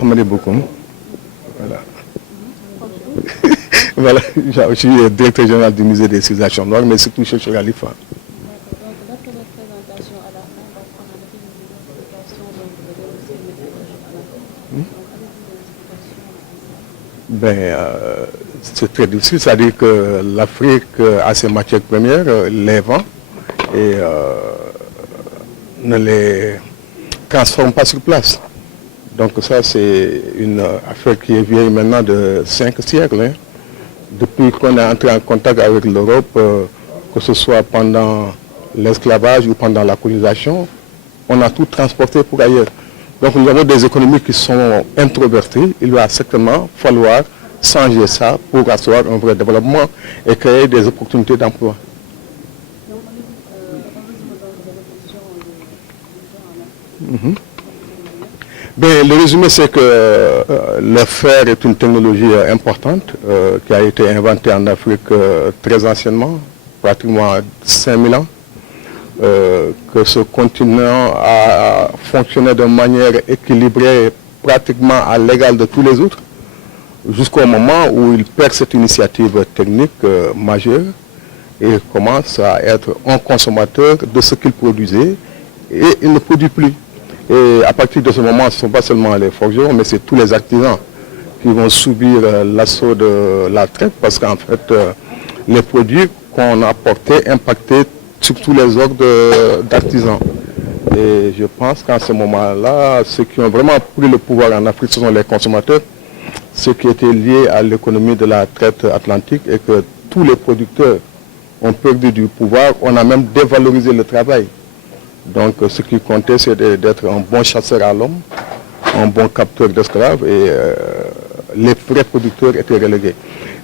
Hamadi Bokoum. Voilà. Voilà, je suis directeur général du musée des civilisations noires, mais surtout chez Khalifa. C'est très difficile, c'est-à-dire que l'Afrique a ses matières premières, les vend, et ne les transforme pas sur place. Donc ça, c'est une affaire qui est vieille maintenant de 5 siècles. Hein. Depuis qu'on est entré en contact avec l'Europe, que ce soit pendant l'esclavage ou pendant la colonisation, on a tout transporté pour ailleurs. Donc nous avons des économies qui sont introverties. Il va certainement falloir changer ça pour asseoir un vrai développement et créer des opportunités d'emploi. Le résumé, c'est que le fer est une technologie importante qui a été inventée en Afrique très anciennement, pratiquement 5000 ans. Que ce continent a fonctionné de manière équilibrée, pratiquement à l'égal de tous les autres, jusqu'au moment où il perd cette initiative technique majeure et commence à être un consommateur de ce qu'il produisait et il ne produit plus. Et à partir de ce moment, ce ne sont pas seulement les forgerons, mais c'est tous les artisans qui vont subir l'assaut de la traite parce qu'en fait, les produits qu'on apportait impactaient sur tous les ordres d'artisans. Et je pense qu'en ce moment-là, ceux qui ont vraiment pris le pouvoir en Afrique, ce sont les consommateurs, ceux qui étaient liés à l'économie de la traite atlantique et que tous les producteurs ont perdu du pouvoir, on a même dévalorisé le travail. Donc ce qui comptait, c'est d'être un bon chasseur à l'homme, un bon capteur d'esclaves et les vrais producteurs étaient relégués.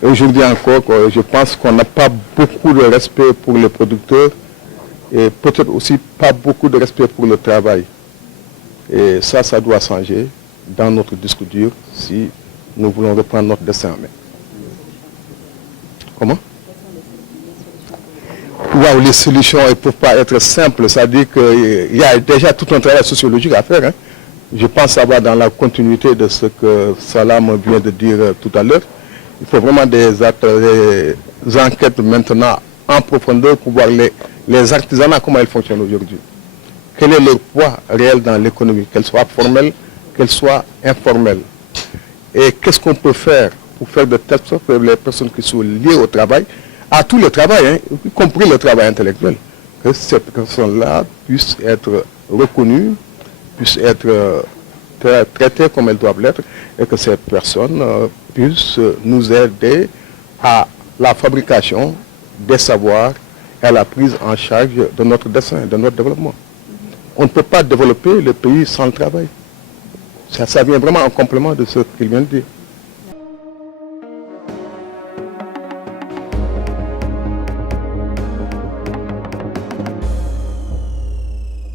Aujourd'hui encore, je pense qu'on n'a pas beaucoup de respect pour les producteurs et peut-être aussi pas beaucoup de respect pour le travail. Et ça doit changer dans notre disque dur si nous voulons reprendre notre destin en main. Comment? Wow, les solutions ne peuvent pas être simples, c'est-à-dire qu'il y a déjà tout un travail sociologique à faire. Hein. Je pense que ça va dans la continuité de ce que Salam vient de dire tout à l'heure. Il faut vraiment des enquêtes maintenant en profondeur pour voir les artisanats, comment ils fonctionnent aujourd'hui. Quel est leur poids réel dans l'économie, qu'elle soit formelle, qu'elle soit informelle. Et qu'est-ce qu'on peut faire pour faire de telle sorte que les personnes qui sont liées au travail, à tout le travail, hein, y compris le travail intellectuel, que ces personnes-là puissent être reconnues, puissent être traitées comme elles doivent l'être, et que ces personnes puissent nous aider à la fabrication des savoirs et à la prise en charge de notre destin, de notre développement. On ne peut pas développer le pays sans le travail. Ça vient vraiment en complément de ce qu'il vient de dire.